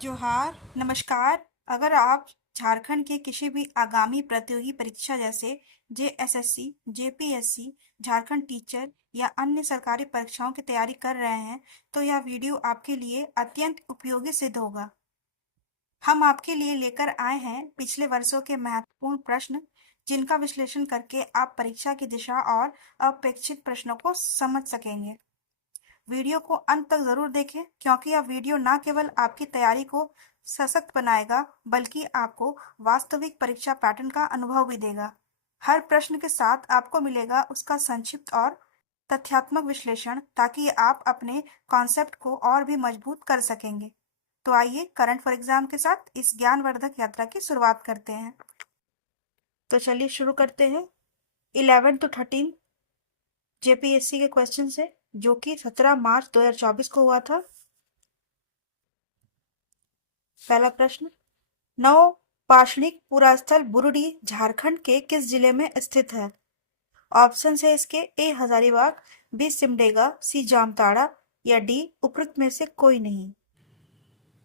जोहार, नमस्कार। अगर आप झारखंड के किसी भी आगामी प्रतियोगी परीक्षा जैसे जेएसएससी, जेपीएससी, झारखंड टीचर या अन्य सरकारी परीक्षाओं की तैयारी कर रहे हैं, तो यह वीडियो आपके लिए अत्यंत उपयोगी सिद्ध होगा। हम आपके लिए लेकर आए हैं पिछले वर्षों के महत्वपूर्ण प्रश्न, जिनका विश्लेषण करके आप परीक्षा की दिशा और अपेक्षित प्रश्नों को समझ सकेंगे। वीडियो को अंत तक जरूर देखें, क्योंकि यह वीडियो न केवल आपकी तैयारी को सशक्त बनाएगा, बल्कि आपको वास्तविक परीक्षा पैटर्न का अनुभव भी देगा। हर प्रश्न के साथ आपको मिलेगा उसका संक्षिप्त और तथ्यात्मक विश्लेषण, ताकि आप अपने कॉन्सेप्ट को और भी मजबूत कर सकेंगे। तो आइए करंट फॉर एग्जाम के साथ इस ज्ञानवर्धक यात्रा की शुरुआत करते हैं। तो चलिए शुरू करते हैं 11 to 13 जेपीएससी के क्वेश्चन से, जो कि 17 मार्च 2024 को हुआ था। पहला प्रश्न, नव पाषाणिक पुरास्थल बुरुडी झारखंड के किस जिले में स्थित है? ऑप्शन है इसके ए हजारीबाग, बी सिमडेगा, सी जामताड़ा या डी उपरोक्त में से कोई नहीं।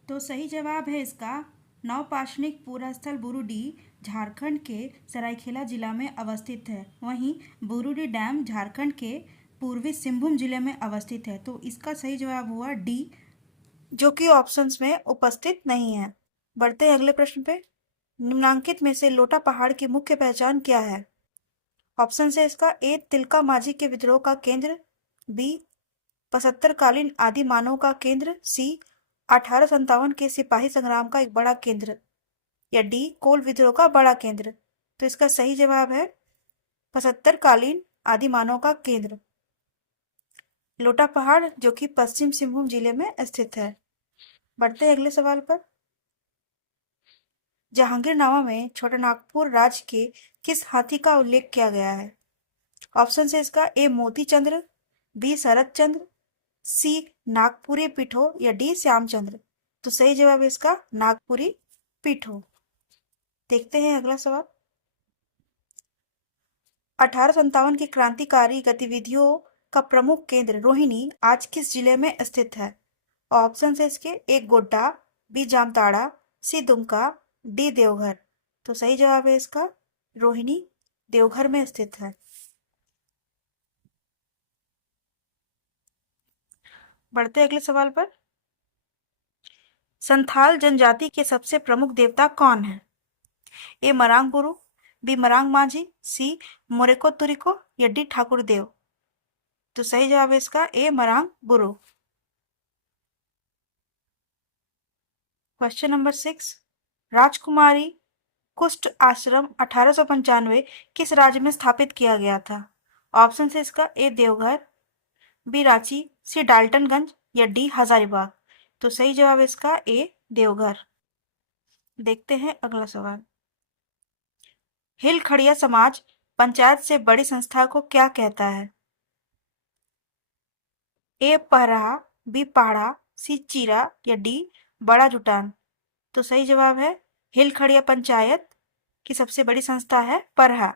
तो सही जवाब है इसका नवपाषाणिक पुरास्थल बुरुडी झारखंड के सरायकेला जिला में अवस्थित है। वहीं बुरुडी डैम झारखंड के पूर्वी सिंहभूम जिले में अवस्थित है। तो इसका सही जवाब हुआ डी, जो कि ऑप्शंस में उपस्थित नहीं है। बढ़ते हैं अगले प्रश्न पे। निम्नांकित में से लोटा पहाड़ की मुख्य पहचान क्या है? ऑप्शन है इसका ए तिलका माझी के विद्रोह का केंद्र, बी 75 कालीन आदि मानव का केंद्र, सी 1857 के सिपाही संग्राम का एक बड़ा केंद्र या डी कोल विद्रोह का बड़ा केंद्र। तो इसका सही जवाब है 75 कालीन आदि मानव का केंद्र, लोटा पहाड़, जो कि पश्चिम सिंहभूम जिले में स्थित है। बढ़ते हैं अगले सवाल पर। जहांगीरनामा में छोटानागपुर राज्य के किस हाथी का उल्लेख किया गया है? ऑप्शन है इसका ए मोती चंद्र, बी शरद चंद्र, सी नागपुरी पीठो या डी श्यामचंद्र। तो सही जवाब है इसका नागपुरी पीठो। देखते हैं अगला सवाल। 1857 की क्रांतिकारी गतिविधियों का प्रमुख केंद्र रोहिणी आज किस जिले में स्थित है? ऑप्शन है इसके ए गोड्डा, बी जामताड़ा, सी दुमका, डी देवघर। तो सही जवाब है इसका रोहिणी देवघर में स्थित है। बढ़ते अगले सवाल पर। संथाल जनजाति के सबसे प्रमुख देवता कौन है? ए मरांग गुरु, बी मरांग मांझी, सी मोरेको तुरिको या डी ठाकुर देव। तो सही जवाब है इसका ए मरांग गुरु। क्वेश्चन नंबर 6, राजकुमारी कुष्ठ आश्रम 1895 किस राज्य में स्थापित किया गया था? ऑप्शन है इसका ए देवघर, बी रांची, सी डाल्टनगंज या डी हजारीबाग। तो सही जवाब है इसका ए देवघर। देखते हैं अगला सवाल। हिल खड़िया समाज पंचायत से बड़ी संस्था को क्या कहता है? ए पहरा, बी पहाड़ा, सी चीरा या डी बड़ा जुटान। तो सही जवाब है हिल खड़िया पंचायत की सबसे बड़ी संस्था है परहा।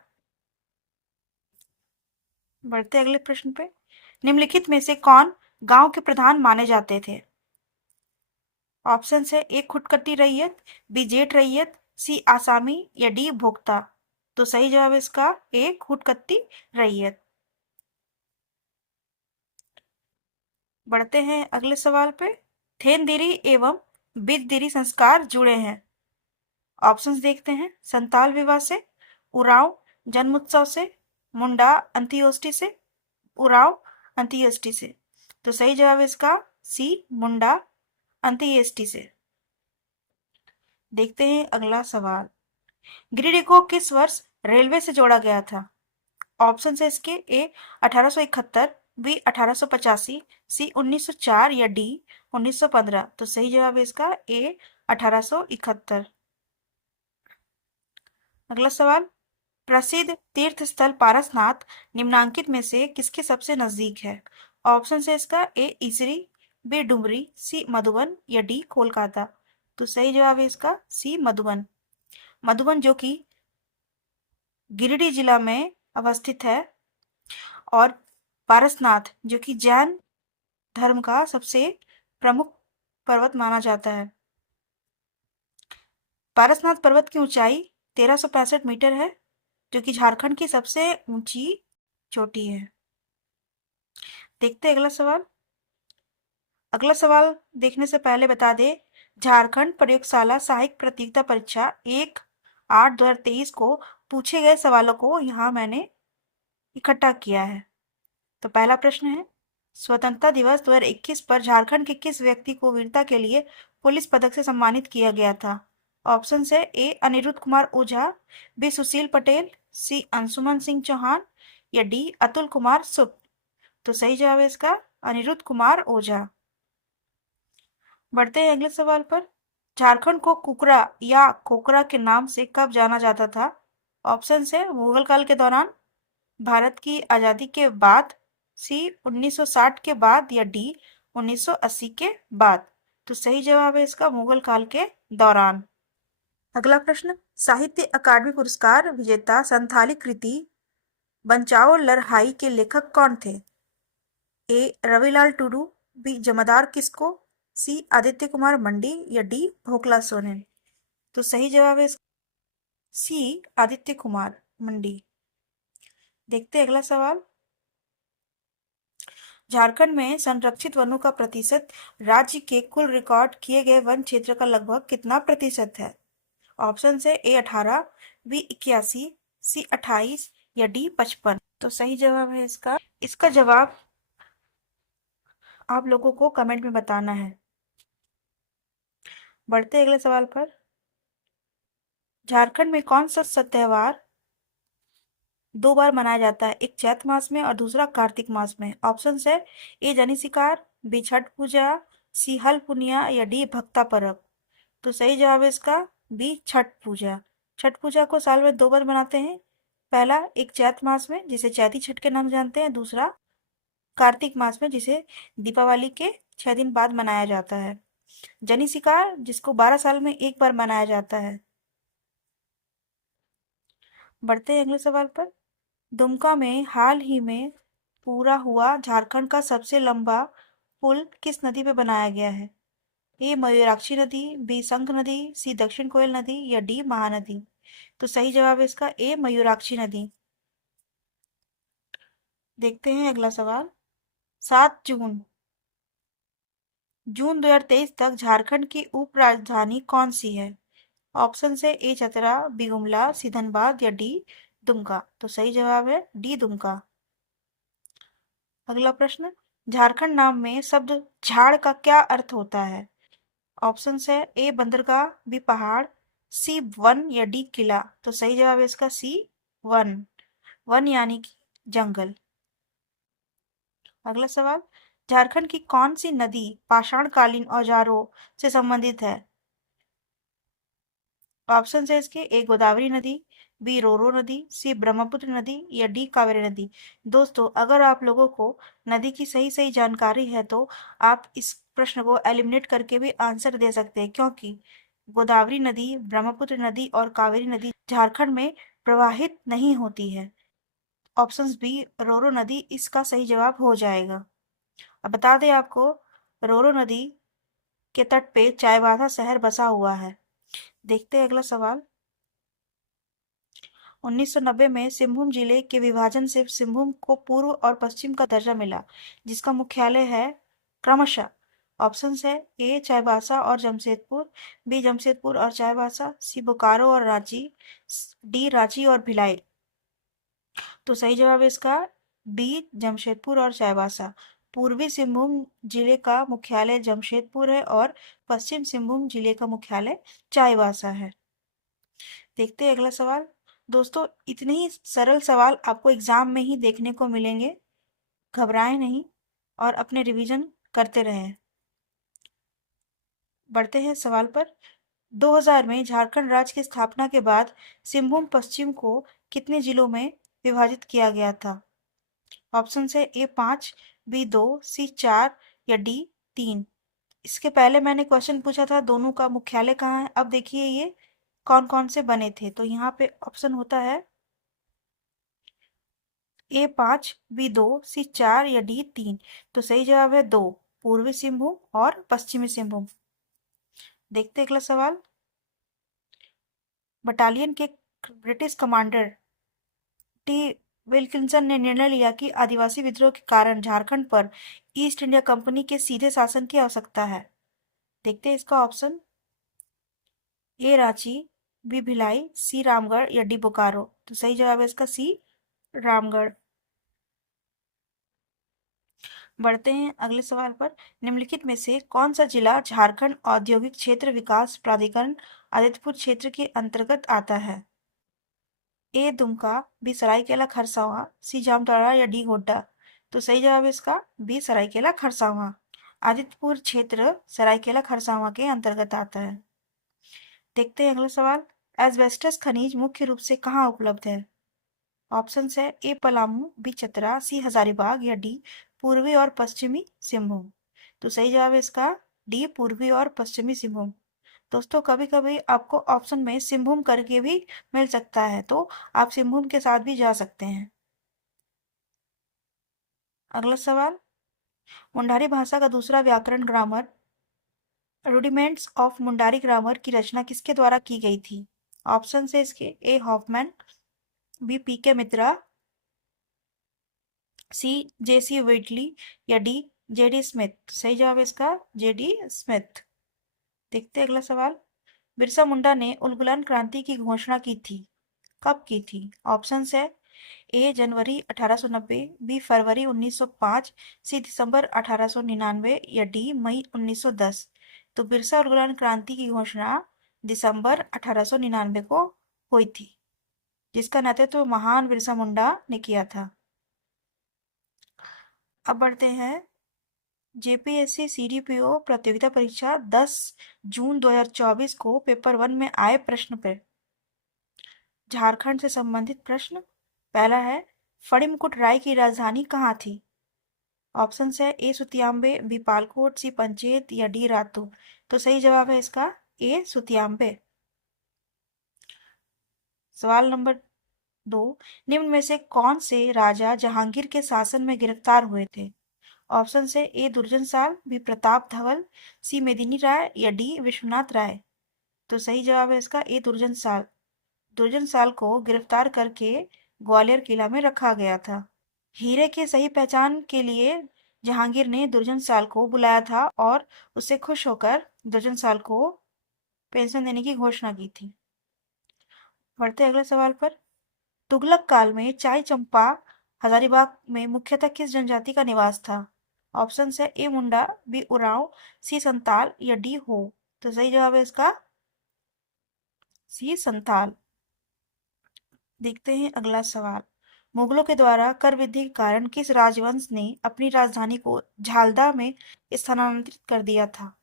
बढ़ते अगले प्रश्न पे। निम्नलिखित में से कौन गांव के प्रधान माने जाते थे? ऑप्शन है ए खुटकटी रैयत, बी जेठ रैयत, सी आसामी या डी भोक्ता। तो सही जवाब है इसका ए खुटकटी रैयत। बढ़ते हैं अगले सवाल पे। थेनदिरी एवं बिददिरी संस्कार जुड़े हैं। ऑप्शंस देखते हैं। संताल विवाह से, उरांव जन्मोत्सव से, मुंडा अंत्योष्टि से, उरांव अंत्येष्टि से। तो सही जवाब है इसका सी मुंडा अंत्येष्टि से। देखते हैं अगला सवाल। गिरिडीह को किस वर्ष रेलवे से जोड़ा गया था? ऑप्शन है इसके ए 1871, बी 1885, सी 1904 या डी 1915। तो सही जवाब है इसका ए 1871। अगला सवाल। प्रसिद्ध तीर्थ स्थल पारसनाथ निम्नांकित में से किसके सबसे नजदीक है? ऑप्शन है इसका ए इसरी, बी डुमरी, सी मधुबन या डी कोलकाता। तो सही जवाब है इसका सी मधुबन। मधुबन जो कि गिरिडीह जिला में अवस्थित है, और पारसनाथ जो कि जैन धर्म का सबसे प्रमुख पर्वत माना जाता है। पारसनाथ पर्वत की ऊंचाई 1365 मीटर है, जो कि झारखंड की सबसे ऊंची चोटी है। देखते हैं अगला सवाल। अगला सवाल देखने से पहले बता दे, झारखंड प्रयोगशाला सहायक प्रतियोगिता परीक्षा 1/8/2023 को पूछे गए सवालों को यहाँ मैंने इकट्ठा किया है। तो पहला प्रश्न है, स्वतंत्रता दिवस 2021 पर झारखंड के किस व्यक्ति को वीरता के लिए पुलिस पदक से सम्मानित किया गया था? ऑप्शन है ए अनिरुद्ध कुमार ओझा, बी सुशील पटेल, सी अंशुमन सिंह चौहान या डी अतुल कुमार सुप। तो सही जवाब है इसका अनिरुद्ध कुमार ओझा। बढ़ते हैं अगले सवाल पर। झारखंड को कुकरा या कोकरा के नाम से कब जाना जाता था? ऑप्शन है मुगल काल के दौरान, भारत की आजादी के बाद, सी 1960 के बाद या डी 1980 के बाद। तो सही जवाब है इसका मुगल काल के दौरान। अगला प्रश्न, साहित्य अकादमी पुरस्कार विजेता संथाली कृति बंचाओ लड़हाई के लेखक कौन थे? ए रविलाल टुडू, बी जमादार किसको, सी आदित्य कुमार मंडी या डी भोकला सोरेन। तो सही जवाब है सी आदित्य कुमार मंडी। देखते हैं अगला सवाल। झारखंड में संरक्षित वनों का प्रतिशत राज्य के कुल रिकॉर्ड किए गए वन क्षेत्र का लगभग कितना प्रतिशत है? ऑप्शन है ए 18, बी 81, सी 28 या डी 55। तो सही जवाब है इसका जवाब आप लोगों को कमेंट में बताना है। बढ़ते हैं अगले सवाल पर। झारखंड में कौन सा त्योहार 2 बार मनाया जाता है, एक चैत मास में और दूसरा कार्तिक मास में? ऑप्शन है ए जनी शिकार, बी छठ पूजा, सी हल पुनिया या डी भक्ता परब। तो सही जवाब है इसका बी छठ पूजा। छठ पूजा को साल में 2 बार मनाते हैं, पहला एक चैत मास में जिसे चैती छठ के नाम जानते हैं, दूसरा कार्तिक मास में जिसे दीपावली के 6 दिन बाद मनाया जाता है। जनी शिकार जिसको 12 साल में एक बार मनाया जाता है। बढ़ते हैं अगले सवाल पर। दुमका में हाल ही में पूरा हुआ झारखंड का सबसे लंबा पुल किस नदी पे बनाया गया है? ए मयूराक्षी नदी, बी संख नदी, सी दक्षिण कोयल नदी या डी महानदी। तो सही जवाब है इसका ए मयूराक्षी नदी। देखते हैं अगला सवाल। 7 जून 2023 तक झारखंड की उप राजधानी कौन सी है? ऑप्शन है ए चतरा, बी गुमला, सी धनबाद या डी दुमका। तो सही जवाब है डी दुमका। अगला प्रश्न, झारखंड नाम में शब्द झाड़ का क्या अर्थ होता है? ऑप्शन है ए बंदरगाह, बी पहाड़, सी वन या डी किला। तो सही जवाब है इसका सी वन, वन यानी कि जंगल। अगला सवाल, झारखंड की कौन सी नदी पाषाणकालीन औजारों से संबंधित है? ऑप्शन है इसके ए गोदावरी नदी, बी रोरो नदी, सी ब्रह्मपुत्र नदी या डी कावेरी नदी। दोस्तों, अगर आप लोगों को नदी की सही सही जानकारी है तो आप इस प्रश्न को एलिमिनेट करके भी आंसर दे सकते हैं, क्योंकि गोदावरी नदी, ब्रह्मपुत्र नदी और कावेरी नदी झारखंड में प्रवाहित नहीं होती है। ऑप्शन बी रोरो नदी इसका सही जवाब हो जाएगा। अब बता दें आपको, रोरो नदी के तट पे चाईबासा शहर बसा हुआ है। देखते हैं अगला सवाल। 1990 में सिंहभूम जिले के विभाजन से सिंहभूम को पूर्व और पश्चिम का दर्जा मिला, जिसका मुख्यालय है क्रमशः। ऑप्शन है ए चाईबासा और जमशेदपुर, बी जमशेदपुर और चाईबासा, सी बोकारो और रांची, डी रांची और भिलाई। तो सही जवाब है इसका बी जमशेदपुर और चाईबासा। पूर्वी सिंहभूम जिले का मुख्यालय जमशेदपुर है और पश्चिम सिंहभूम जिले का मुख्यालय चाईबासा है। देखते हैं अगला सवाल। दोस्तों, इतने ही सरल सवाल आपको एग्जाम में ही देखने को मिलेंगे, घबराएं नहीं और अपने रिवीजन करते रहें। बढ़ते हैं सवाल पर। 2000 में झारखंड राज्य की स्थापना के बाद सिंहभूम पश्चिम को कितने जिलों में विभाजित किया गया था? ऑप्शन है ए 5, बी 2, सी 4 या डी 3। इसके पहले मैंने क्वेश्चन पूछा था दोनों का मुख्यालय कहाँ है, अब देखिए ये कौन कौन से बने थे। तो यहाँ पे ऑप्शन होता है ए 5, बी 2, सी 4 या डी 3। तो सही जवाब है 2, पूर्वी सिंहभूम और पश्चिमी सिंहभूम। देखते अगला सवाल। बटालियन के ब्रिटिश कमांडर टी विल्किंसन ने निर्णय लिया कि आदिवासी विद्रोह के कारण झारखंड पर ईस्ट इंडिया कंपनी के सीधे शासन की आवश्यकता है। देखते हैं इसका ऑप्शन। ए रांची, बी भिलाई, सी रामगढ़ या डी बोकारो। तो सही जवाब है इसका सी रामगढ़। बढ़ते हैं अगले सवाल पर। निम्नलिखित में से कौन सा जिला झारखंड औद्योगिक क्षेत्र विकास प्राधिकरण आदित्यपुर क्षेत्र के अंतर्गत आता है? ए दुमका, बी सरायकेला खरसावां, सी जामताड़ा या डी गोड्डा। तो सही जवाब है इसका बी सरायकेला खरसावां। आदित्यपुर क्षेत्र सरायकेला खरसावां के अंतर्गत आता है। देखते हैं अगला सवाल। एस्बेस्टस खनिज मुख्य रूप से कहाँ उपलब्ध है? ऑप्शन है ए पलामू, बी चतरा, सी हजारीबाग या डी पूर्वी और पश्चिमी सिंहभूम। तो सही जवाब है इसका डी पूर्वी और पश्चिमी सिंहभूम। दोस्तों कभी कभी आपको ऑप्शन में सिंहभूम करके भी मिल सकता है, तो आप सिंहभूम के साथ भी जा सकते हैं। अगला सवाल। मुंडारी भाषा का दूसरा व्याकरण grammar rudiments of Mundari grammar की रचना किसके द्वारा की गई थी? ऑप्शन है इसके ए हॉफमैन, बी पी के मित्रा, सी जेसी वेटली या डी जेडी स्मिथ। सही जवाब है इसका जेडी स्मिथ। देखते हैं अगला सवाल। बिरसा मुंडा ने उलगुलान क्रांति की घोषणा की थी, कब की थी? ऑप्शन है ए जनवरी 1890, बी फरवरी 1905, सी दिसंबर 1899 या डी मई 1910। तो बिरसा उलगुलान क्रांति की घोषणा दिसंबर 1899 को हुई थी, जिसका नेतृत्व महान बिरसा मुंडा ने किया था। अब बढ़ते हैं जेपीएससी सीडीपीओ प्रतियोगिता परीक्षा 10 जून 2024 को पेपर 1 में आए प्रश्न पर झारखंड से संबंधित प्रश्न। पहला है, फणिमुकुट राय की राजधानी कहाँ थी? ऑप्शन है ए सुतियांबे, बी पालकोट, सी पंचेत या डी रातू। तो सही जवाब है इसका ए सुतियांबे। सवाल नंबर 2, निम्न में से कौन से राजा जहांगीर के शासन में गिरफ्तार हुए थे? ऑप्शन है ए दुर्जन साल, बी प्रताप धवल, सी मेदिनी राय या डी विश्वनाथ राय। तो सही जवाब है इसका ए दुर्जन साल। दुर्जन साल को गिरफ्तार करके ग्वालियर किला में रखा गया था। हीरे की सही पहचान के लिए जहांगीर ने दुर्जन साल को बुलाया था और उससे खुश होकर दुर्जन साल को पेंशन देने की घोषणा की थी। बढ़ते अगले सवाल पर। तुगलक काल में चाय चंपा हजारीबाग में मुख्यतः किस जनजाति का निवास था? ऑप्शन है ए मुंडा, बी उरांव, सी संताल या डी हो। तो सही जवाब है इसका सी संताल। देखते हैं अगला सवाल। मुगलों के द्वारा कर वृद्धि के कारण किस राजवंश ने अपनी राजधानी को झालदा में स्थानांतरित कर दिया था?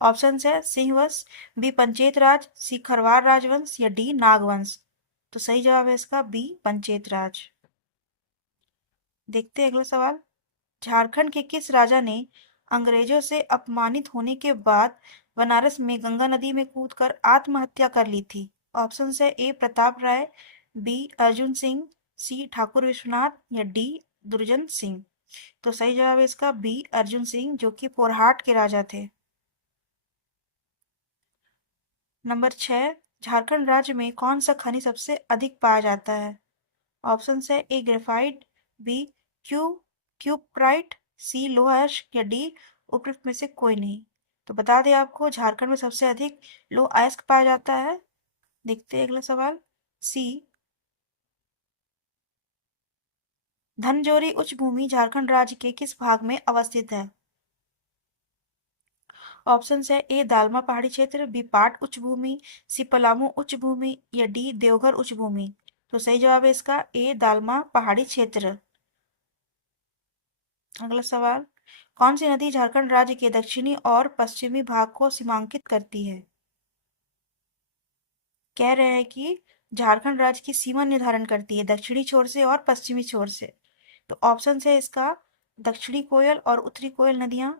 ऑप्शन है सिंहवंश, बी पंचेत राज, सी खरवार राजवंश या डी नागवंश। तो सही जवाब है इसका बी पंचेत राज। देखते हैं अगला सवाल। झारखंड के किस राजा ने अंग्रेजों से अपमानित होने के बाद बनारस में गंगा नदी में कूदकर आत्महत्या कर ली थी? ऑप्शन है ए प्रताप राय, बी अर्जुन सिंह, सी ठाकुर विश्वनाथ या डी दुर्जन सिंह। तो सही जवाब है इसका बी अर्जुन सिंह, जो कि पोरहाट के राजा थे। नंबर 6, झारखंड राज्य में कौन सा खनिज सबसे अधिक पाया जाता है? ऑप्शन है ए ग्रेफाइट, बी क्यू क्यूप्राइट, सी लोहा अयस्क या डी उपयुक्त में से कोई नहीं। तो बता दें आपको झारखंड में सबसे अधिक लोहा अयस्क पाया जाता है। देखते हैं अगला सवाल। सी धनजोरी उच्च भूमि झारखंड राज्य के किस भाग में अवस्थित है? ऑप्शन है ए दालमा पहाड़ी क्षेत्र, बी पाट उच्च भूमि, सी पलामू उच्च भूमि या डी देवघर उच्च भूमि। तो सही जवाब है इसका ए दालमा पहाड़ी क्षेत्र। अगला सवाल। कौन सी नदी झारखंड राज्य के दक्षिणी और पश्चिमी भाग को सीमांकित करती है? कह रहे हैं कि झारखंड राज्य की सीमा निर्धारण करती है दक्षिणी छोर से और पश्चिमी छोर से। तो ऑप्शन है इसका दक्षिणी कोयल और उत्तरी कोयल नदियां,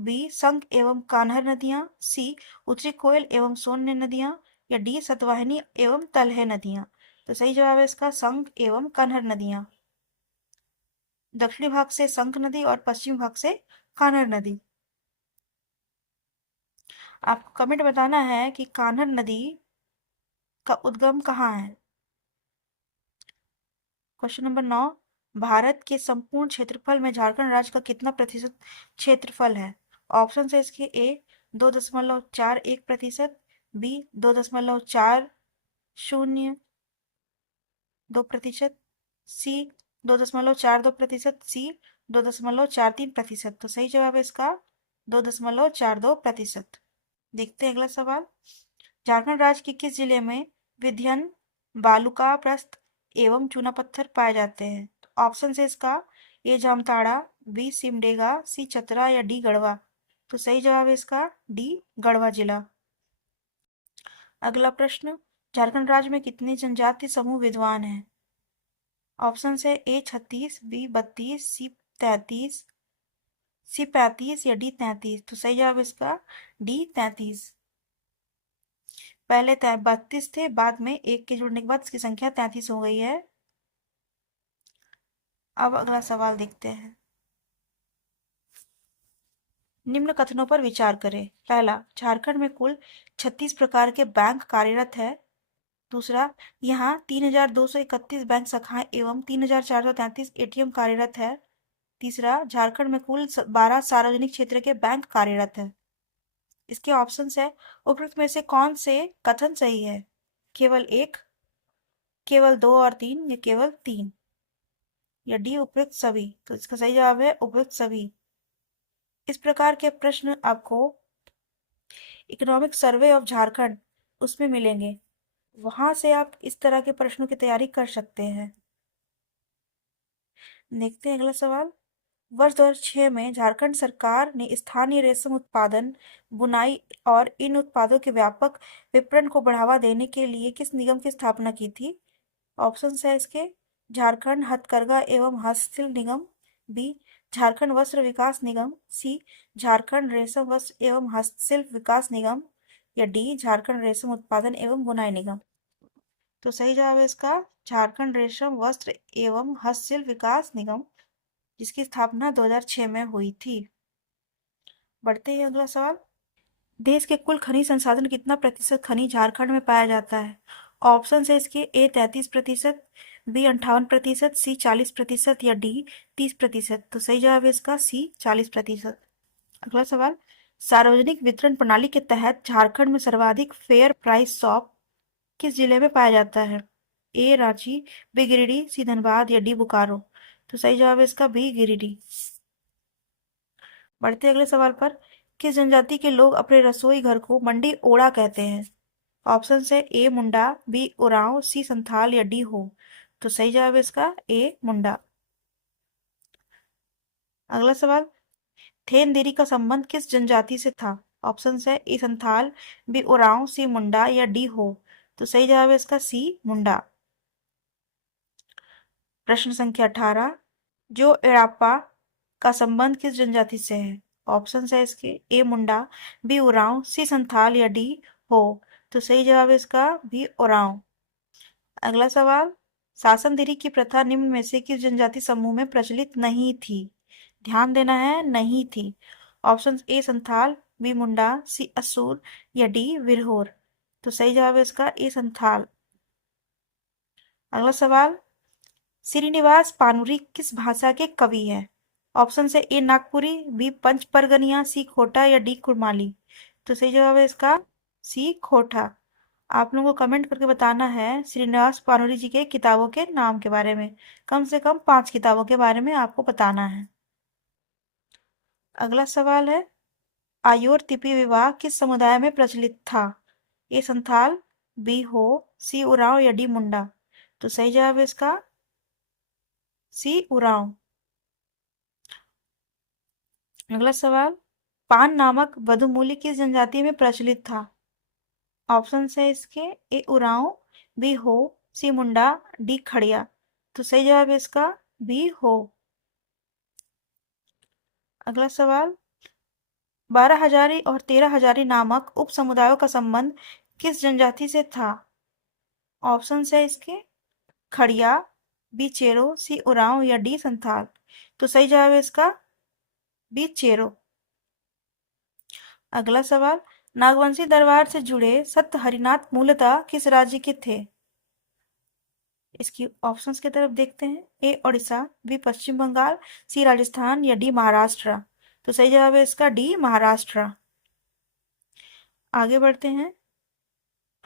बी संक एवं कान्हर नदियां, सी उत्तरी कोयल एवं सोन नदियां या डी सतवाहिनी एवं तलहे नदियां। तो सही जवाब है इसका संक एवं कान्हर नदियां। दक्षिणी भाग से संक नदी और पश्चिमी भाग से कान्हर नदी। आपको कमेंट बताना है कि कान्हर नदी का उद्गम कहाँ है? क्वेश्चन नंबर 9, भारत के संपूर्ण क्षेत्रफल में झारखंड राज्य का कितना प्रतिशत क्षेत्रफल है? ऑप्शन है इसके ए 2.41%, बी 2.002%, सी 2.42%, सी 2.43%। तो सही जवाब है इसका 2.42%। देखते हैं अगला सवाल। झारखंड राज्य के किस जिले में विध्यन, बालुका प्रस्थ एवं चूना पत्थर पाए जाते हैं? ऑप्शन है इसका ए जामताड़ा, बी सिमडेगा, सी चतरा या डी गढ़वा। तो सही जवाब है इसका डी गढ़वा जिला। अगला प्रश्न, झारखंड राज्य में कितने जनजाति समूह विद्वान हैं? ऑप्शन है ए 36, बी 32, सी 33, सी 35 या डी 33। तो सही जवाब इसका डी 33। पहले 32 थे, बाद में एक के जुड़ने के बाद इसकी संख्या 33 हो गई है। अब अगला सवाल देखते हैं। निम्न कथनों पर विचार करें। पहला, झारखंड में कुल 36 प्रकार के बैंक कार्यरत है। दूसरा, यहाँ 3231 बैंक शाखाएं एवं 3433 एटीएम कार्यरत है। तीसरा, झारखंड में कुल 12 सार्वजनिक क्षेत्र के बैंक कार्यरत है। इसके ऑप्शंस है, उपरोक्त में से कौन से कथन सही है? केवल एक, केवल दो और तीन, या केवल तीन, या डी उपयुक्त सभी। तो इसका सही जवाब है उपयुक्त सभी। इस प्रकार के प्रश्न आपको इकोनॉमिक सर्वे ऑफ झारखंड उसमें मिलेंगे, वहां से आप इस तरह के प्रश्नों की तैयारी कर सकते हैं। देखते हैं अगला सवाल। वर्ष 2006 में झारखंड सरकार ने स्थानीय रेशम उत्पादन, बुनाई और इन उत्पादों के व्यापक विपणन को बढ़ावा देने के लिए किस निगम की स्थापना की थी? ऑप्शन है इसके झारखंड हथकरघा एवं हस्तशिल्प निगम, बी झारखंड वस्त्र विकास निगम, सी झारखंड रेशम वस्त्र एवं हस्तशिल्प विकास निगम, या डी झारखंड रेशम उत्पादन एवं बुनाई निगम। तो सही जवाब है इसका झारखंड रेशम वस्त्र एवं हस्तशिल्प विकास निगम, जिसकी स्थापना 2006 में हुई थी। बढ़ते हैं अगला सवाल। देश के कुल खनिज संसाधन कितना प्रतिशत खनिज झारखंड में पाया जाता है? ऑप्शन है इसके ए 33%, बी 58%, सी 40% या डी 30%। तो सही जवाब है इसका सी 40%। अगला सवाल, सार्वजनिक वितरण प्रणाली के तहत झारखंड में सर्वाधिक फेयर प्राइस शॉप किस जिले में पाया जाता है? ए रांची, बी गिरिडीह, सी धनबाद या डी बोकारो। तो सही जवाब है इसका बी गिरिडीह। बढ़ते अगले सवाल पर, किस जनजाति के लोग अपने रसोई घर को मंडी ओड़ा कहते हैं? ऑप्शन है ए मुंडा, बी उरांव, सी संथाल या डी हो। तो सही जवाब है इसका ए मुंडा। अगला सवाल, थेनदेरी का संबंध किस जनजाति से था? ऑप्शन है ए संथाल, बी उरांव, सी मुंडा या डी हो। तो सही जवाब है इसका सी मुंडा। प्रश्न संख्या 18, जो एड़ापा का संबंध किस जनजाति से है? ऑप्शन है इसके ए मुंडा, बी उरांव, सी संथाल या डी हो। तो सही जवाब है इसका बी उरांव। अगला सवाल, शासनदिरी की प्रथा निम्न में से किस जनजाति समूह में प्रचलित नहीं थी? ध्यान देना है, नहीं थी। ऑप्शन ए संथाल, बी मुंडा, सी असूर या डी विरहोर। तो सही जवाब है इसका ए संथाल। अगला सवाल, श्रीनिवास पानुरी किस भाषा के कवि हैं? ऑप्शन है ए नागपुरी, बी पंच परगनिया, सी खोटा या डी कुड़माली। तो सही जवाब है इसका सी खोटा। आप लोगों को कमेंट करके बताना है श्रीनिवास पानुरी जी के किताबों के नाम के बारे में, कम से कम 5 किताबों के बारे में आपको बताना है। अगला सवाल है, आयोर तिपी विवाह किस समुदाय में प्रचलित था? ए संथाल, बी हो, सी उरांव या डी मुंडा। तो सही जवाब है इसका सी उरांव। अगला सवाल, पान नामक वधुमूली किस जनजाति में प्रचलित था? ऑप्शन है इसके ए उरांव, बी हो, सी मुंडा, डी खड़िया। तो सही जवाब है इसका बी हो। अगला सवाल, 12 हजारी और 13 हजारी नामक उप समुदायों का संबंध किस जनजाति से था? ऑप्शन है इसके खड़िया, बी चेरो, सी उरांव या डी संथाल। तो सही जवाब है इसका बी चेरो। अगला सवाल, नागवंशी दरबार से जुड़े सत हरिनाथ मूलतः किस राज्य के थे? इसकी ऑप्शंस की तरफ देखते हैं। ए ओडिशा, बी पश्चिम बंगाल, सी राजस्थान या डी महाराष्ट्र। तो सही जवाब है इसका डी महाराष्ट्र। आगे बढ़ते हैं।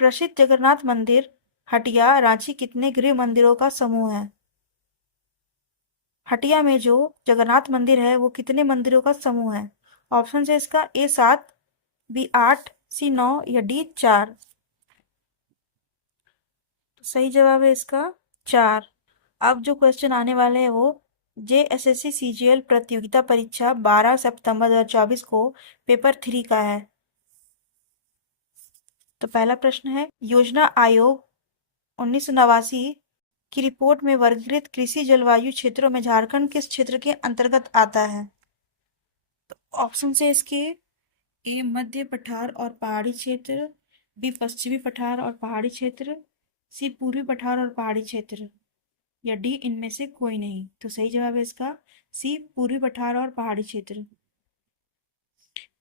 प्रसिद्ध जगन्नाथ मंदिर हटिया रांची कितने गृह मंदिरों का समूह है? हटिया में जो जगन्नाथ मंदिर है वो कितने मंदिरों का समूह है? ऑप्शन है इसका ए 7, बी 8, सी 9 या डी 4। तो सही जवाब है इसका 4। अब जो क्वेश्चन आने वाले हैं वो JSSC CGL प्रतियोगिता परीक्षा 12 सितंबर 2024 को पेपर 3 का है। तो पहला प्रश्न है, योजना आयोग 1989 की रिपोर्ट में वर्गीकृत कृषि जलवायु क्षेत्रों में झारखंड किस क्षेत्र के अंतर्गत आता है? तो ऑप्शन से इसके ए मध्य पठार और पहाड़ी क्षेत्र, बी पश्चिमी पठार और पहाड़ी क्षेत्र, सी पूर्वी पठार और पहाड़ी क्षेत्र या डी इनमें से कोई नहीं। तो सही जवाब है इसका सी पूर्वी पठार और पहाड़ी क्षेत्र।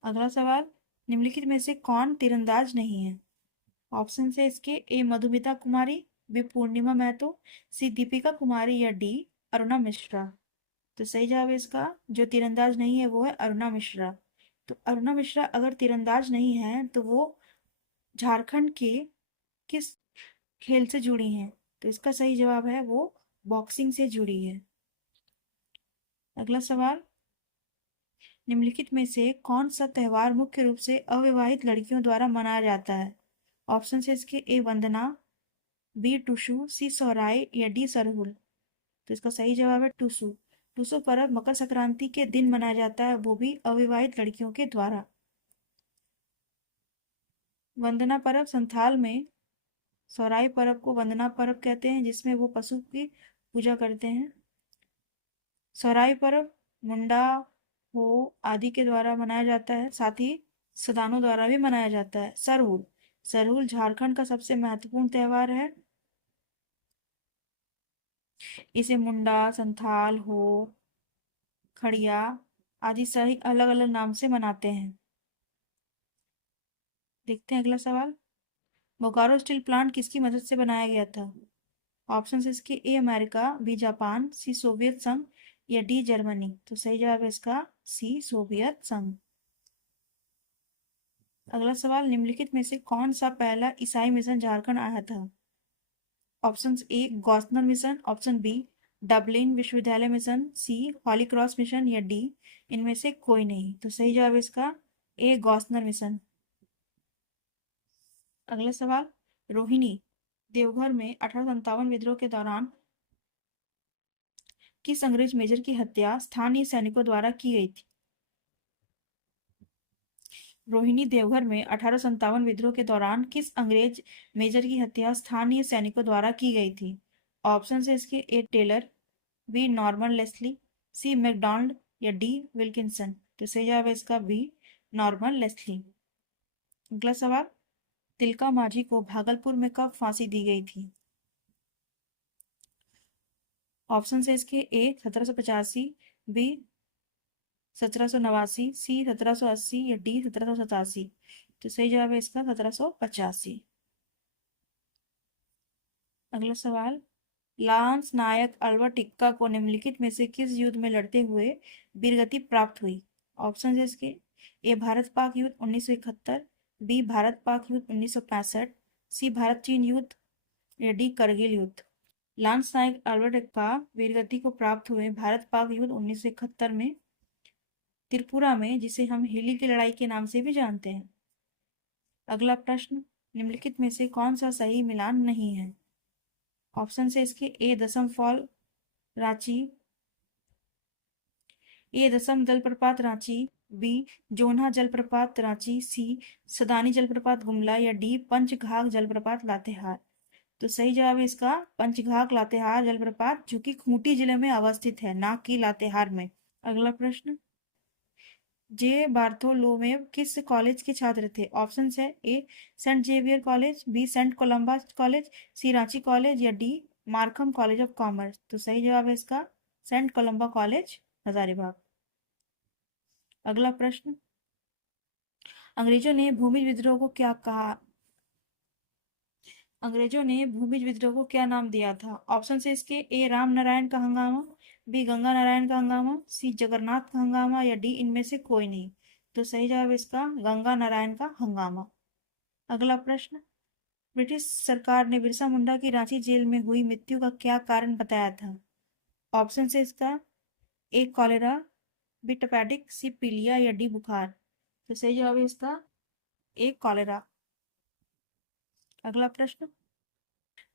अगला सवाल, निम्नलिखित में से कौन तीरंदाज नहीं है? ऑप्शन से इसके ए मधुमिता कुमारी, बी पूर्णिमा महतो, सी दीपिका कुमारी या डी अरुणा मिश्रा। तो सही जवाब है इसका जो तीरंदाज नहीं है वो है अरुणा मिश्रा। तो अरुणा मिश्रा अगर तीरंदाज नहीं है तो वो झारखंड के किस खेल से जुड़ी हैं? तो इसका सही जवाब है वो बॉक्सिंग से जुड़ी है। अगला सवाल, निम्नलिखित में से कौन सा त्योहार मुख्य रूप से अविवाहित लड़कियों द्वारा मनाया जाता है? ऑप्शन है इसके ए वंदना, बी टुसु, सी सोहराय या डी सरहुल। तो इसका सही जवाब है टुसु। टुसु पर्व मकर संक्रांति के दिन मनाया जाता है, वो भी अविवाहित लड़कियों के द्वारा। वंदना पर्व संथाल में सोहराय पर्व को वंदना पर्व कहते हैं, जिसमें वो पशु की पूजा करते हैं। सोहराय पर्व मुंडा हो आदि के द्वारा मनाया जाता है, साथ ही सदानों द्वारा भी मनाया जाता है। सरहुल, सरहुल झारखंड का सबसे महत्वपूर्ण त्योहार है। इसे मुंडा, संथाल हो, खड़िया आदि सही अलग अलग नाम से मनाते हैं। देखते हैं अगला सवाल, बोकारो स्टील प्लांट किसकी मदद से बनाया गया था? ऑप्शन इसके A America, B Japan, C Soviet संघ या डी जर्मनी। तो सही जवाब है इसका सी सोवियत संघ। अगला सवाल, निम्नलिखित में से कौन सा पहला ईसाई मिशन झारखंड आया था? Option A Gossner mission, option B Dublin विश्वविद्यालय mission, C Holy Cross mission या डी इनमें से कोई नहीं। तो सही जवाब है इसका ए गॉसनर मिशन। अगला सवाल, रोहिणी देवघर में 1857 विद्रोह के दौरान किस अंग्रेज मेजर की हत्या स्थानीय सैनिकों द्वारा की गई थी? रोहिणी देवघर में 1857 विद्रोह के दौरान किस अंग्रेज मेजर की हत्या स्थानीय सैनिकों द्वारा की गई थी? ऑप्शन है इसके ए टेलर, बी नॉर्मन लेस्ली, सी मैकडॉनल्ड या डी विल्किंसन। तो सही जवाब है इसका बी नॉर्मन लेस्ली। अगला सवाल, तिलका माझी को भागलपुर में कब फांसी दी गई थी? ऑप्शन है इसके ए 1785, बी 1789, सी 1780 या डी 1787। तो सही जवाब है इसका 1785। अगला सवाल, लांस नायक अल्बर्ट एक्का को निम्नलिखित में से किस युद्ध में लड़ते हुए वीरगति प्राप्त हुई? ऑप्शन है इसके ए भारत पाक युद्ध 1971, बी भारत पाक युद्ध 1965, सी भारत चीन युद्ध या डी करगिल युद्ध। लांस नायक अल्बर्ट एक्का वीरगति को प्राप्त हुए भारत पाक युद्ध 1971 में त्रिपुरा में, जिसे हम हिली की लड़ाई के नाम से भी जानते हैं। अगला प्रश्न, निम्नलिखित में से कौन सा सही मिलान नहीं है? ऑप्शन है इसके ए दसम फॉल रांची, ए दसम जलप्रपात रांची, बी जोन्हा जलप्रपात रांची, सी सदानी जलप्रपात गुमला या डी पंचघाघ जलप्रपात लातेहार। तो सही जवाब है इसका पंचघाघ लातेहार जलप्रपात, जो कि खूंटी जिले में अवस्थित है, ना कि लातेहार में। अगला प्रश्न, जे बार्थोलोमेव किस कॉलेज के छात्र थे? ऑप्शन है A Saint Xavier college, B Saint Columba college, C Ranchi college या D Markham college of commerce. तो सही जवाब है इसका सेंट कोलंबा कॉलेज हजारीबाग। अगला प्रश्न, अंग्रेजों ने भूमि विद्रोह को क्या कहा? अंग्रेजों ने भूमि विद्रोह को क्या नाम दिया था? ऑप्शन से इसके ए राम नारायण का हंगामा, बी गंगा नारायण का हंगामा, सी जगन्नाथ का हंगामा या डी इनमें से कोई नहीं। तो सही जवाब है इसका गंगा नारायण का हंगामा। अगला प्रश्न, ब्रिटिश सरकार ने बिरसा मुंडा की रांची जेल में हुई मृत्यु का क्या कारण बताया था? ऑप्शन से इसका ए कॉलेरा, बी टपैटिक, सी पीलिया या डी बुखार। तो सही जवाब है इसका ए कॉलेरा। अगला प्रश्न,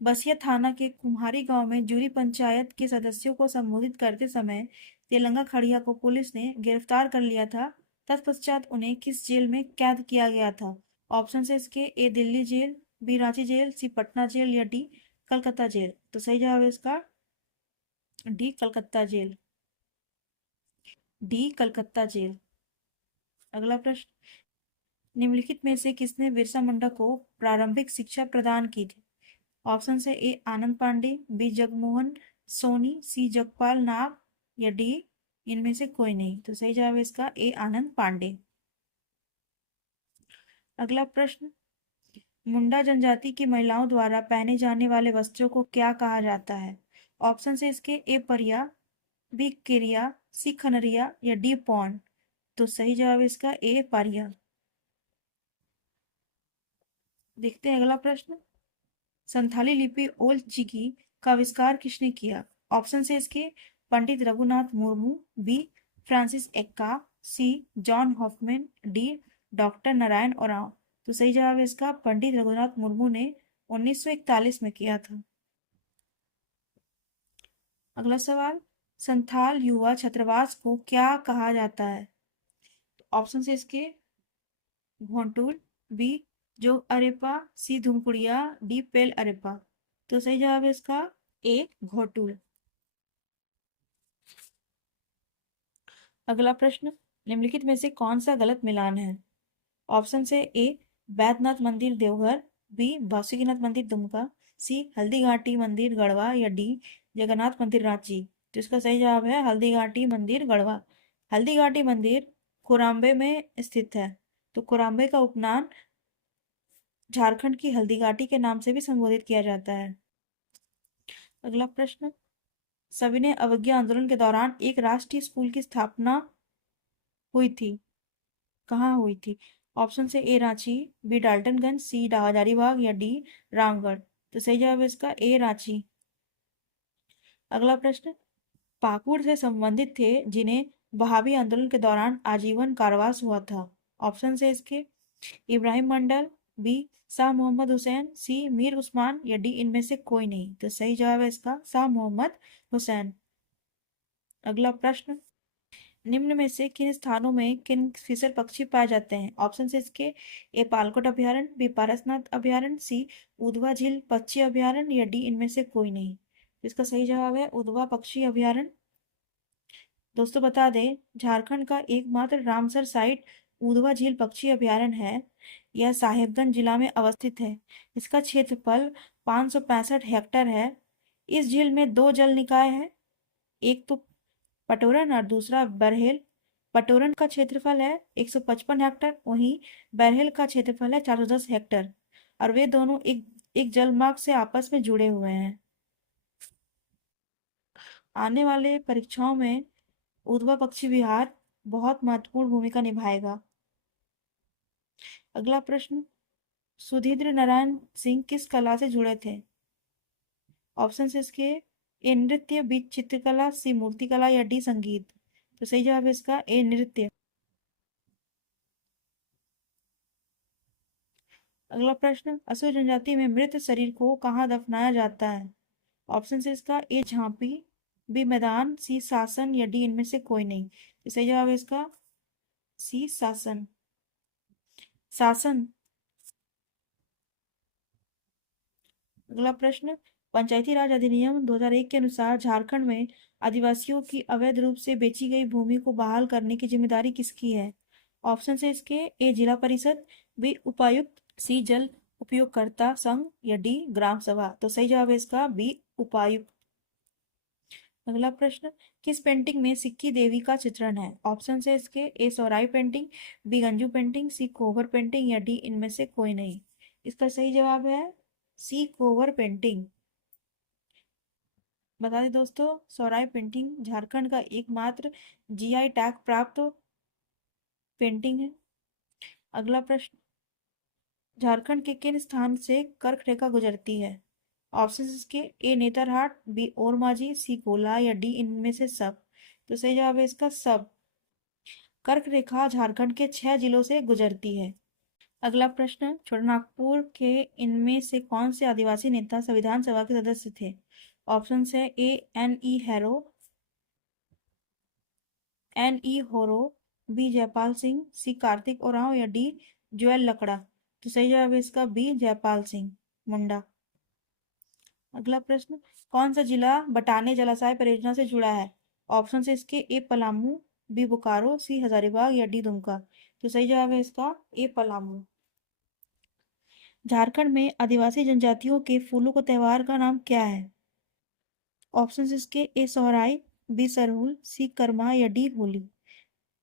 बसिया थाना के कुम्हारी गांव में जूरी पंचायत के सदस्यों को संबोधित करते समय तेलंगा खड़िया को पुलिस ने गिरफ्तार कर लिया था। तत्पश्चात उन्हें किस जेल में कैद किया गया था? ऑप्शन से इसके A Delhi jail, B Ranchi jail, C Patna jail या डी कलकत्ता जेल। तो सही जवाब है इसका D Calcutta jail. D Calcutta jail. अगला प्रश्न, निम्नलिखित में से किसने बिरसा मुंडा को प्रारंभिक शिक्षा प्रदान की थी? ऑप्शन से ए आनंद पांडे, बी जगमोहन सोनी, सी जगपाल नाग या डी इनमें से कोई नहीं। तो सही जवाब है इसका ए आनंद पांडे। अगला प्रश्न, मुंडा जनजाति की महिलाओं द्वारा पहने जाने वाले वस्त्रों को क्या कहा जाता है? ऑप्शन से इसके ए परिया, बी किरिया, सी खनरिया या डी पौंड। तो सही जवाब है इसका ए पारिया। देखते हैं अगला प्रश्न, संथाली लिपि ओल्ड चिकी का आविष्कार किसने किया? ऑप्शन से इसके Pandit Raghunath Murmu, B Francis Ekka, C John Hoffman, D doctor Narayan Oraon. तो सही जवाब है इसका पंडित रघुनाथ मुर्मू ने 1941 में किया था। अगला सवाल, संथाल युवा छात्रावास को क्या कहा जाता है? ऑप्शन से इसके घोंटुल, बी जो अरेपा, सी धुमकुड़िया, डी पेल अरेपा। तो सही जवाब है इसका ए घोटुल। अगला प्रश्न, निम्नलिखित में से कौन सा गलत मिलान है? ऑप्शन से ए बैद्यनाथ मंदिर देवघर, बी बासुकीनाथ मंदिर दुमका, सी हल्दी घाटी मंदिर गढ़वा या डी जगन्नाथ मंदिर रांची। तो इसका सही जवाब है हल्दी घाटी मंदिर गढ़वा। हल्दी घाटी मंदिर कोराम्बे में स्थित है। तो कोराम्बे का उपनाम झारखंड की हल्दी घाटी के नाम से भी संबोधित किया जाता है। अगला प्रश्न, सविनय अवज्ञा आंदोलन के दौरान एक राष्ट्रीय स्कूल की स्थापना हुई थी, कहाँ हुई थी? ऑप्शन से ए रांची, बी डाल्टनगंज, सी हजारीबाग या डी रामगढ़। तो सही जवाब है इसका ए रांची। अगला प्रश्न, पाकुड़ से संबंधित थे जिन्हें वहाबी आंदोलन के दौरान आजीवन कारावास हुआ था। ऑप्शन से इसके इब्राहिम मंडल, बी शाह मोहम्मद हुसैन, सी मीर उस्मान या डी इनमें से कोई नहीं। तो सही जवाब है इसका शाह मोहम्मद हुसैन। अगला प्रश्न, निम्न में से किन स्थानों में किंगफिशर पक्षी पाए जाते हैं? ऑप्शन से इसके ए पालकोट अभ्यारण्य, बी पारसनाथ अभ्यारण्य, सी उधवा झील पक्षी अभ्यारण्य या डी इनमें से कोई नहीं। इसका सही जवाब है उधवा पक्षी अभ्यारण्य। दोस्तों बता दें, झारखंड का एकमात्र रामसर साइट उधवा झील पक्षी अभ्यारण्य है। यह साहेबगंज जिला में अवस्थित है। इसका क्षेत्रफल 565 हेक्टेयर है। इस झील में दो जल निकाय है, एक तो पटोरन और दूसरा बरहेल। पटोरन का क्षेत्रफल है 155 हेक्टेयर, वहीं बरहेल का क्षेत्रफल है 410 हेक्टेयर और वे दोनों एक जलमार्ग से आपस में जुड़े हुए हैं। आने वाले परीक्षाओं में उधवा पक्षी विहार बहुत महत्वपूर्ण भूमिका निभाएगा। अगला प्रश्न, सुधींद्र नारायण सिंह किस कला से जुड़े थे? ऑप्शन से इसके ए नृत्य, बी चित्रकला, सी मूर्तिकला या डी संगीत। तो सही जवाब है इसका ए नृत्य। अगला प्रश्न, असुर जनजाति में मृत शरीर को कहाँ दफनाया जाता है? ऑप्शन से इसका ए झांपी, बी मैदान, सी शासन या डी इनमें से कोई नहीं। तो सही जवाब है इसका सी शासन। शासन। अगला प्रश्न, पंचायती राज अधिनियम 2001 के अनुसार झारखंड में आदिवासियों की अवैध रूप से बेची गई भूमि को बहाल करने की जिम्मेदारी किसकी है? ऑप्शन से इसके ए जिला परिषद, बी उपायुक्त, सी जल उपयोगकर्ता संघ या डी ग्राम सभा। तो सही जवाब है इसका बी उपायुक्त। अगला प्रश्न, किस पेंटिंग में सिक्की देवी का चित्रण है? ऑप्शन है इसके ए Saurai painting, B Ganju painting, सी कोहबर पेंटिंग या डी इनमें से कोई नहीं। इसका सही जवाब है सी कोहबर पेंटिंग। बता दें दोस्तों, सौराई पेंटिंग झारखंड का एकमात्र जीआई टैग प्राप्त पेंटिंग है। अगला प्रश्न, झारखंड के किन स्थान से कर्क रेखा गुजरती है? ऑप्शन इसके ए नेतरहाट, बी ओरमांझी, सी कोला या डी इनमें से सब। तो सही जवाब है इसका सब। कर्क रेखा झारखंड के 6 जिलों से गुजरती है। अगला प्रश्न, छोटानागपुर के इनमें से कौन से आदिवासी नेता संविधान सभा के सदस्य थे? ऑप्शन है A N E Haro, N E Horo, B Jaipal Singh, C Kartik Oraon या डी जुएल लकड़ा। तो सही जवाब है इसका बी जयपाल सिंह मुंडा। अगला प्रश्न, कौन सा जिला बटाने जलाशय परियोजना से जुड़ा है? ऑप्शन है इसके ए पलामू, बी बोकारो, सी हजारीबाग या डी दुमका। तो सही जवाब है इसका ए पलामू। झारखंड में आदिवासी जनजातियों के फूलों को त्योहार का नाम क्या है? ऑप्शन इसके ए सोहराई, बी सरहुल, सी करमा या डी होली।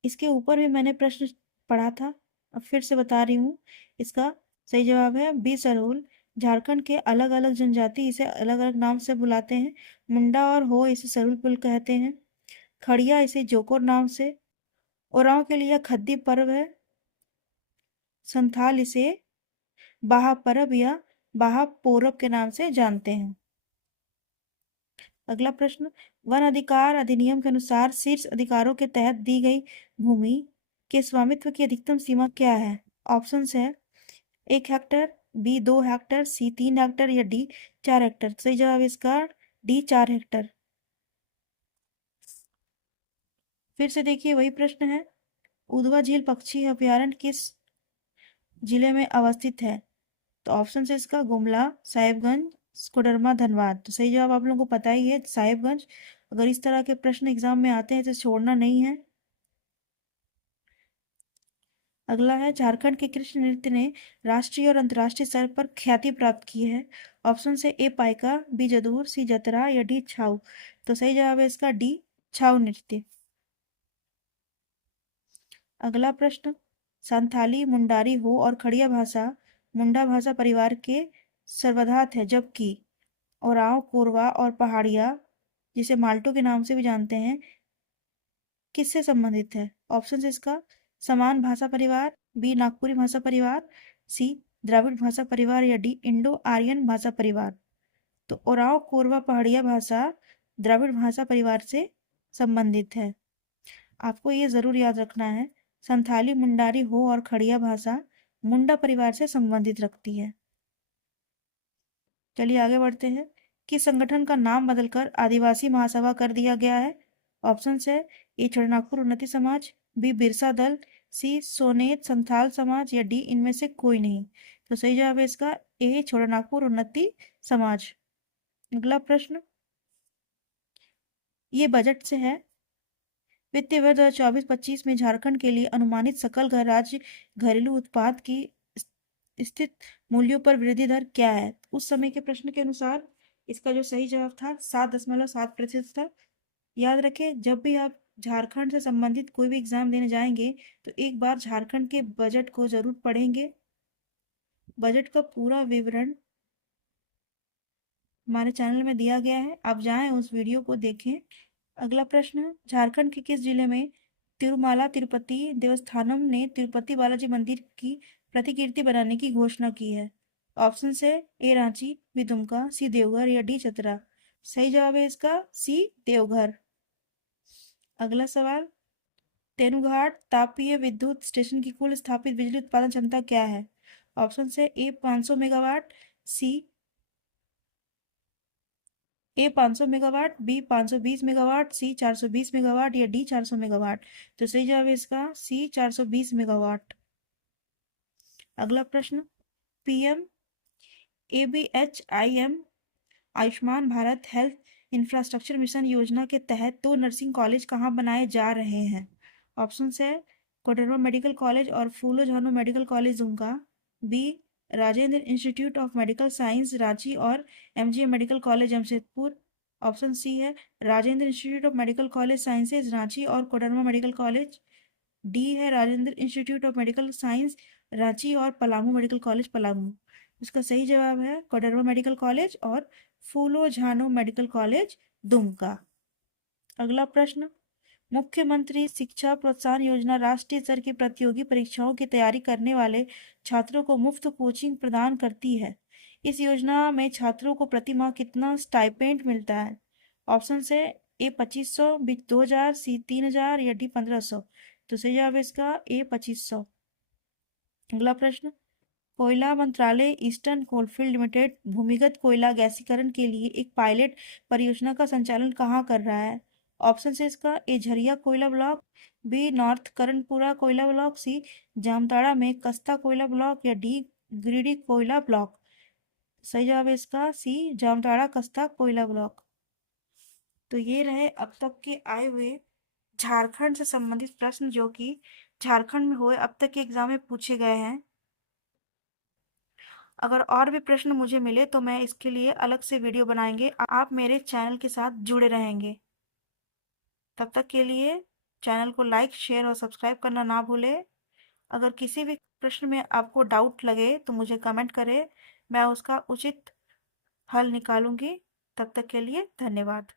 इसके ऊपर भी मैंने प्रश्न पढ़ा था, अब फिर से बता रही हूँ। इसका सही जवाब है बी सरहुल। झारखंड के अलग अलग जनजाति इसे अलग अलग नाम से बुलाते हैं। मुंडा और हो इसे सरहुल पुल कहते हैं, खड़िया इसे जोकोर नाम से, ओरांव के लिए खद्दी पर्व है, संथाल इसे बाहा परब या बाहा पोरब के नाम से जानते हैं। अगला प्रश्न, वन अधिकार अधिनियम के अनुसार शीर्ष अधिकारों के तहत दी गई भूमि के स्वामित्व की अधिकतम सीमा क्या है? ऑप्शन है 1 हेक्टर, बी 2 हेक्टर, सी 3 हेक्टर या डी 4 हेक्टर। सही जवाब इसका डी 4 हेक्टर। फिर से देखिए वही प्रश्न है, उदवा झील पक्षी अभयारण्य किस जिले में अवस्थित है? तो ऑप्शन है इसका गुमला, साहिबगंज, कोडरमा, धनबाद। तो सही जवाब आप लोगों को पता ही है साहिबगंज। अगर इस तरह के प्रश्न एग्जाम में आते हैं तो छोड़ना नहीं है। अगला है, झारखंड के कृष्ण नृत्य ने राष्ट्रीय और अंतर्राष्ट्रीय स्तर पर ख्याति प्राप्त की है। ऑप्शन से ए पाइका, बी जदूर, सी जतरा या डी छाऊ। तो सही जवाब है इसका डी छाऊ नृत्य। अगला प्रश्न, संथाली, मुंडारी हो और खड़िया भाषा मुंडा भाषा परिवार के सर्वधात है, जबकि ओरांव, कोरवा और पहाड़िया जिसे माल्टो के नाम से भी जानते हैं किससे संबंधित है? ऑप्शन इसका समान भाषा परिवार, बी नागपुरी भाषा परिवार, सी द्राविड़ भाषा परिवार या डी इंडो आर्यन भाषा परिवार। तो ओरांव, कोरवा, पहाड़िया भाषा द्राविड़ भाषा परिवार से संबंधित है। आपको ये जरूर याद रखना है, संथाली, मुंडारी हो और खड़िया भाषा मुंडा परिवार से संबंधित रखती है। चलिए आगे बढ़ते हैं, किस संगठन का नाम बदलकर आदिवासी महासभा कर दिया गया है? ऑप्शन है ए छोटानागपुर उन्नति समाज, बी बिरसा दल, सी सोनेत संथाल समाज या डी इनमें से कोई नहीं। तो सही जवाब है इसका ए छोटानागपुर उन्नति समाज। अगला प्रश्न, ये बजट से है, वित्तीय वर्ष 2024-25 में झारखंड के लिए अनुमानित सकल राज्य घरेलू उत्पाद की स्थित मूल्यों पर वृद्धि दर क्या है? उस समय के प्रश्न के अनुसार इसका जो सही जवाब था 7.7% था। याद रखें, जब भी आप झारखंड से संबंधित कोई भी एग्जाम देने जाएंगे तो एक बार झारखंड के बजट को जरूर पढ़ेंगे। बजट का पूरा विवरण हमारे चैनल में दिया गया है, आप जाएं उस वीडियो को देखें। अगला प्रश्न, झारखंड के किस जिले में तिरुमाला तिरुपति देवस्थानम ने तिरुपति बालाजी मंदिर की प्रतिकृति बनाने की घोषणा की है? ऑप्शन है ए रांची, बी दुमका, सी देवघर या डी चतरा। सही जवाब है इसका सी देवघर। अगला सवाल, तेनुघाट तापीय विद्युत स्टेशन की कुल स्थापित बिजली उत्पादन क्षमता क्या है? ऑप्शन है ए 500 मेगावाट, ए 500 मेगावाट, बी 520 मेगावाट, सी 420 मेगावाट या डी 400 मेगावाट। तो सही जवाब है इसका सी 420 मेगावाट। अगला प्रश्न, PM ABHIM Ayushman Bharat health infrastructure mission योजना के तहत 2 नर्सिंग कॉलेज कहाँ बनाए जा रहे हैं? ऑप्शन है कोडरमा मेडिकल कॉलेज और Phulo Jhano medical college Dumka, B Rajendra institute of medical science Ranchi और MGM medical college Jamshedpur, option C है Rajendra institute of medical college sciences Ranchi और कोडरमा मेडिकल कॉलेज। डी है Rajendra institute of medical science Ranchi और पलामू मेडिकल कॉलेज पलामू। इसका सही जवाब है कोडरमा मेडिकल कॉलेज और फूलो झानो मेडिकल कॉलेज दुमका। अगला प्रश्न, मुख्यमंत्री शिक्षा प्रोत्साहन योजना राष्ट्रीय स्तर की प्रतियोगी परीक्षाओं की तैयारी करने वाले छात्रों को मुफ्त कोचिंग प्रदान करती है। इस योजना में छात्रों को प्रति माह कितना स्टाइपेंड मिलता है? ऑप्शन से ए 2500, बी 2000, सी 3000 या डी 1500। तो सही जवाब है इसका ए 2500। अगला प्रश्न, कोयला मंत्रालय ईस्टर्न कोलफील्ड लिमिटेड भूमिगत कोयला गैसीकरण के लिए एक पायलट परियोजना का संचालन कहाँ कर रहा है? ऑप्शन से इसका ए झरिया कोयला ब्लॉक, बी नॉर्थ करणपुरा कोयला ब्लॉक, सी जामताड़ा में कस्ता कोयला ब्लॉक या डी गिरिडीह कोयला ब्लॉक। सही जवाब है इसका सी जामताड़ा कस्ता कोयला ब्लॉक। तो ये रहे अब तक के आए हुए झारखंड से संबंधित प्रश्न जो कि झारखंड में हुए अब तक के एग्जाम में पूछे गए हैं। अगर और भी प्रश्न मुझे मिले तो मैं इसके लिए अलग से वीडियो बनाएंगे। आप मेरे चैनल के साथ जुड़े रहेंगे। तब तक के लिए चैनल को लाइक शेयर और सब्सक्राइब करना ना भूलें। अगर किसी भी प्रश्न में आपको डाउट लगे तो मुझे कमेंट करें, मैं उसका उचित हल निकालूंगी। तब तक के लिए धन्यवाद।